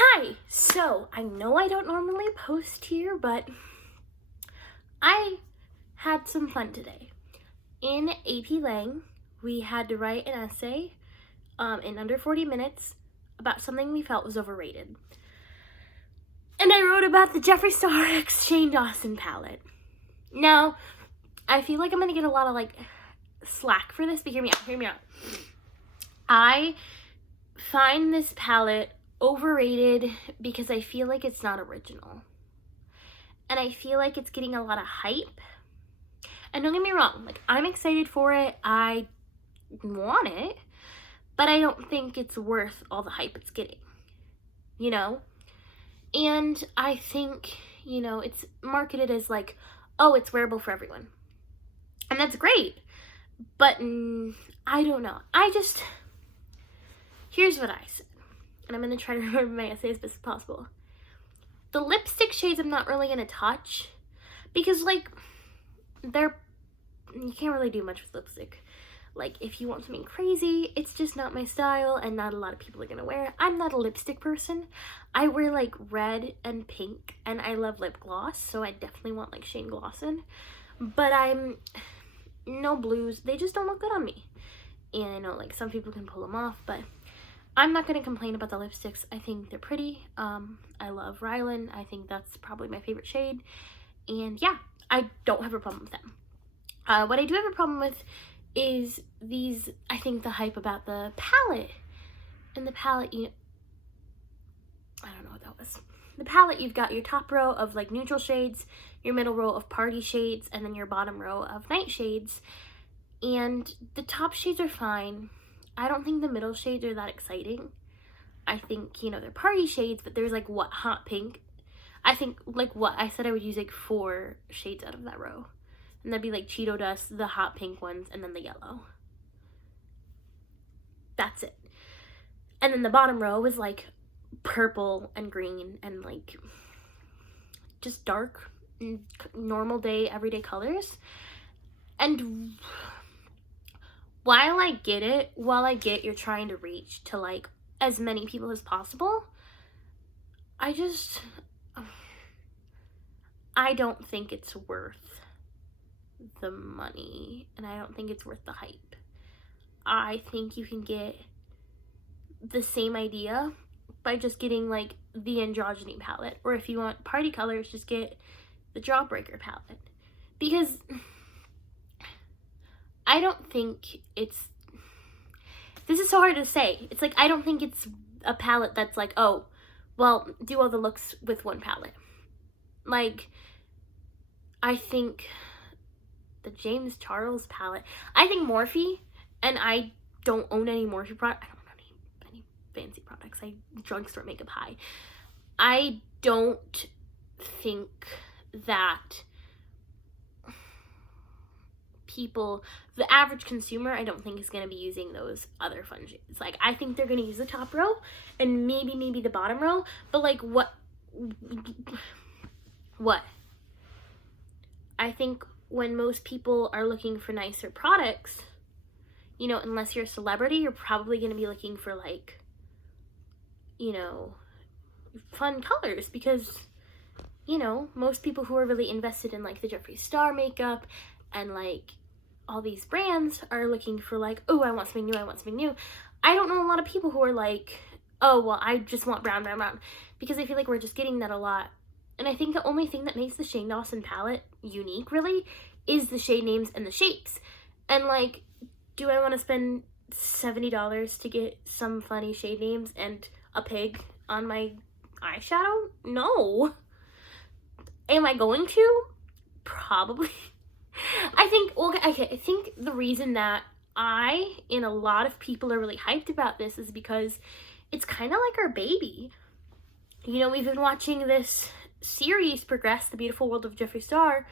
Hi! So, I know I don't normally post here, but I had some fun today. In AP Lang, we had to write an essay in under 40 minutes about something we felt was overrated. And I wrote about the Jeffree Star x Shane Dawson palette. Now, I feel like I'm gonna get a lot of slack for this, but hear me out. I find this palette overrated because I feel like it's not original. And I feel like it's getting a lot of hype. And don't get me wrong, I'm excited for it. I want it, but I don't think it's worth all the hype it's getting, And I think, it's marketed as oh, it's wearable for everyone. And that's great. But I don't know. Here's what I said. And I'm going to try to remember my essay as best as possible. The lipstick shades I'm not really going to touch. Because, you can't really do much with lipstick. If you want something crazy, it's just not my style, and not a lot of people are going to wear it. I'm not a lipstick person. I wear, red and pink, and I love lip gloss, so I definitely want, Shane Glosson. But no blues. They just don't look good on me. And I know, some people can pull them off, but I'm not going to complain about the lipsticks. I think they're pretty. I love Rylan. I think that's probably my favorite shade. And yeah, I don't have a problem with them. What I do have a problem with is I think the hype about the palette. And the palette, I don't know what that was. The palette, you've got your top row of neutral shades, your middle row of party shades, and then your bottom row of night shades. And the top shades are fine. I don't think the middle shades are that exciting. I think, they're party shades, but there's hot pink. I think I said I would use 4 shades out of that row. And that'd be Cheeto Dust, the hot pink ones, and then the yellow. That's it. And then the bottom row was purple and green and just dark, normal day, everyday colors. And while I get you're trying to reach to as many people as possible, I don't think it's worth the money, and I don't think it's worth the hype. I think you can get the same idea by just getting the androgyny palette, or if you want party colors, just get the Jawbreaker palette, because I don't think this is so hard to say. It's I don't think it's a palette that's oh, well, do all the looks with one palette. I think the James Charles palette, I think Morphe, and I don't own any Morphe products. I don't own any fancy products. I drugstore makeup high. I don't think that the average consumer, I don't think is going to be using those other fun shades. I think they're going to use the top row and maybe the bottom row, but what? I think when most people are looking for nicer products, unless you're a celebrity, you're probably going to be looking for fun colors, because most people who are really invested in the Jeffree Star makeup and all these brands are looking for oh, I want something new. I don't know a lot of people who are oh, well, I just want brown, because I feel we're just getting that a lot. And I think the only thing that makes the Shane Dawson palette unique, really, is the shade names and the shapes. And do I want to spend $70 to get some funny shade names and a pig on my eyeshadow? No. Am I going to? Probably. I think the reason that I and a lot of people are really hyped about this is because it's kind of like our baby. We've been watching this series progress, The Beautiful World of Jeffree Star.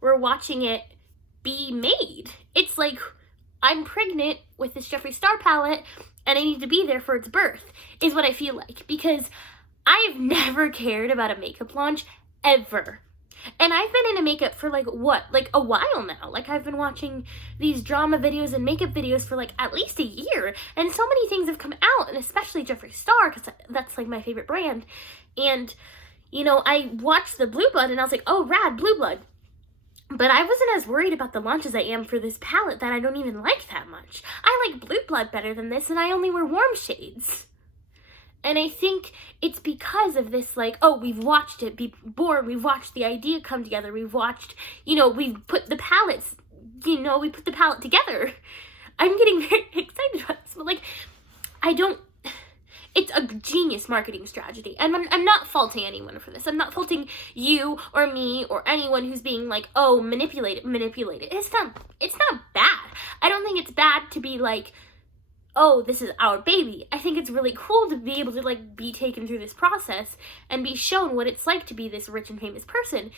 We're watching it be made. It's I'm pregnant with this Jeffree Star palette, and I need to be there for its birth, is what I feel like. Because I've never cared about a makeup launch, ever. And I've been into makeup for like a while now. Like I've been watching these drama videos and makeup videos for like at least a year. And so many things have come out, and especially Jeffree Star, because that's like my favorite brand. And, you know, I watched the Blue Blood and I was like, oh, rad, Blue Blood. But I wasn't as worried about the launch as I am for this palette that I don't even like that much. I like Blue Blood better than this, and I only wear warm shades. And I think it's because of this, like, oh, we've watched it be born, we've watched the idea come together, we've watched, you know, we've put the palettes, you know, we put the palette together. I'm getting very excited about this, but, like, it's a genius marketing strategy. And I'm not faulting anyone for this. I'm not faulting you or me or anyone who's being like, oh, manipulate it. It's not bad. I don't think it's bad to be like, oh, this is our baby. I think it's really cool to be able to like be taken through this process and be shown what it's like to be this rich and famous person.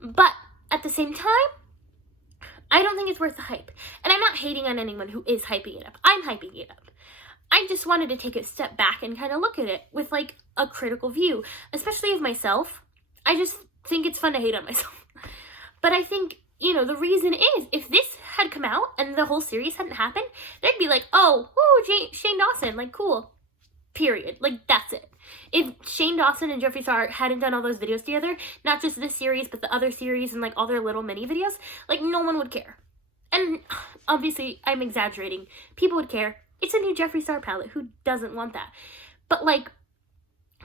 But at the same time, I don't think it's worth the hype. And I'm not hating on anyone who is hyping it up. I'm hyping it up. I just wanted to take a step back and kind of look at it with like a critical view, especially of myself. I just think it's fun to hate on myself. But I think, you know, the reason is if this had come out and the whole series hadn't happened, they'd be like, oh, woo, Shane Dawson, like, cool, period. Like, that's it. If Shane Dawson and Jeffree Star hadn't done all those videos together, not just this series, but the other series and, like, all their little mini videos, like, no one would care. And obviously, I'm exaggerating. People would care. It's a new Jeffree Star palette. Who doesn't want that? But, like,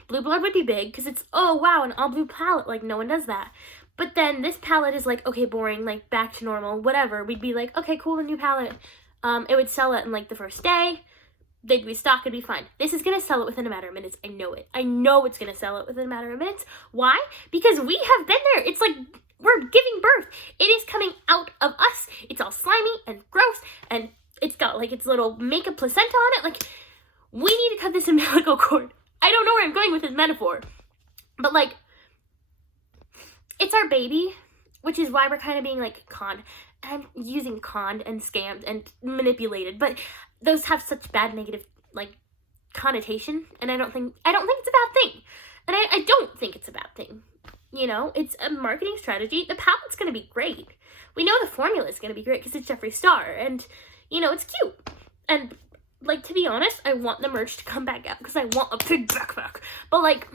Blue Blood would be big because it's, oh, wow, an all-blue palette. Like, no one does that. But then this palette is like, okay, boring, like back to normal, whatever. We'd be like, okay, cool, a new palette. It would sell it in like the first day. They'd restock, it'd be fine. This is gonna sell it within a matter of minutes. I know it. I know it's gonna sell it within a matter of minutes. Why? Because we have been there. It's like we're giving birth. It is coming out of us. It's all slimy and gross, and it's got like its little makeup placenta on it. Like, we need to cut this umbilical cord. I don't know where I'm going with this metaphor, but like, it's our baby, which is why we're kind of being like conned. I'm using conned and scammed and manipulated, but those have such bad negative like connotation, and I don't think it's a bad thing. And I don't think it's a bad thing. You know, it's a marketing strategy. The palette's gonna be great. We know the formula is gonna be great because it's Jeffree Star, and you know, it's cute. And like, to be honest, I want the merch to come back out because I want a big backpack. But like,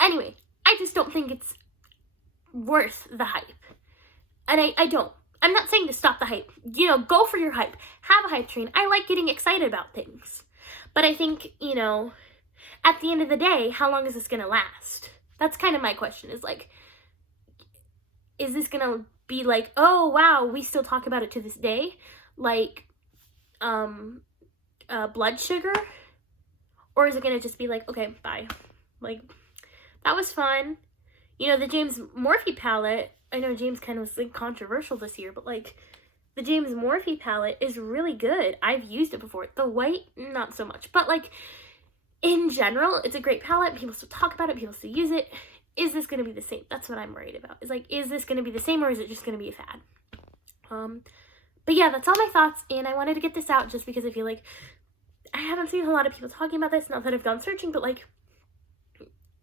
anyway, I just don't think it's worth the hype. And I don't. I'm not saying to stop the hype. You know, go for your hype. Have a hype train. I like getting excited about things. But I think, you know, at the end of the day, how long is this going to last? That's kind of my question, is like, is this going to be like, oh, wow, we still talk about it to this day? Like, blood sugar? Or is it going to just be like, okay, bye. Like, that was fun. You know, the James Morphe palette, I know James kind of was like controversial this year, but like, the James Morphe palette is really good. I've used it before. The white, not so much. But like, in general, it's a great palette. People still talk about it. People still use it. Is this going to be the same? That's what I'm worried about. Is like, is this going to be the same, or is it just going to be a fad? But yeah, that's all my thoughts, and I wanted to get this out just because I feel like I haven't seen a lot of people talking about this. Not that I've gone searching, but like,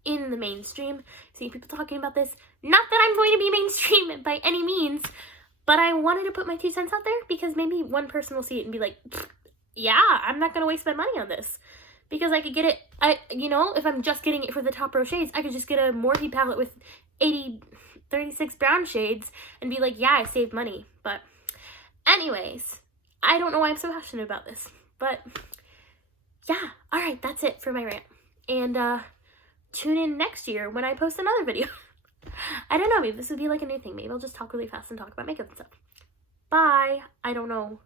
in the mainstream, seeing people talking about this. Not that I'm going to be mainstream by any means, but I wanted to put my 2 cents out there because maybe one person will see it and be like, yeah, I'm not going to waste my money on this. Because I could get it, you know, if I'm just getting it for the top row shades, I could just get a Morphe palette with 36 brown shades and be like, yeah, I saved money. But anyways, I don't know why I'm so passionate about this. But yeah, alright, that's it for my rant. And tune in next year when I post another video. I don't know, maybe this would be like a new thing. Maybe I'll just talk really fast and talk about makeup and stuff. Bye. I don't know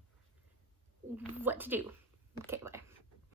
what to do. Okay, bye.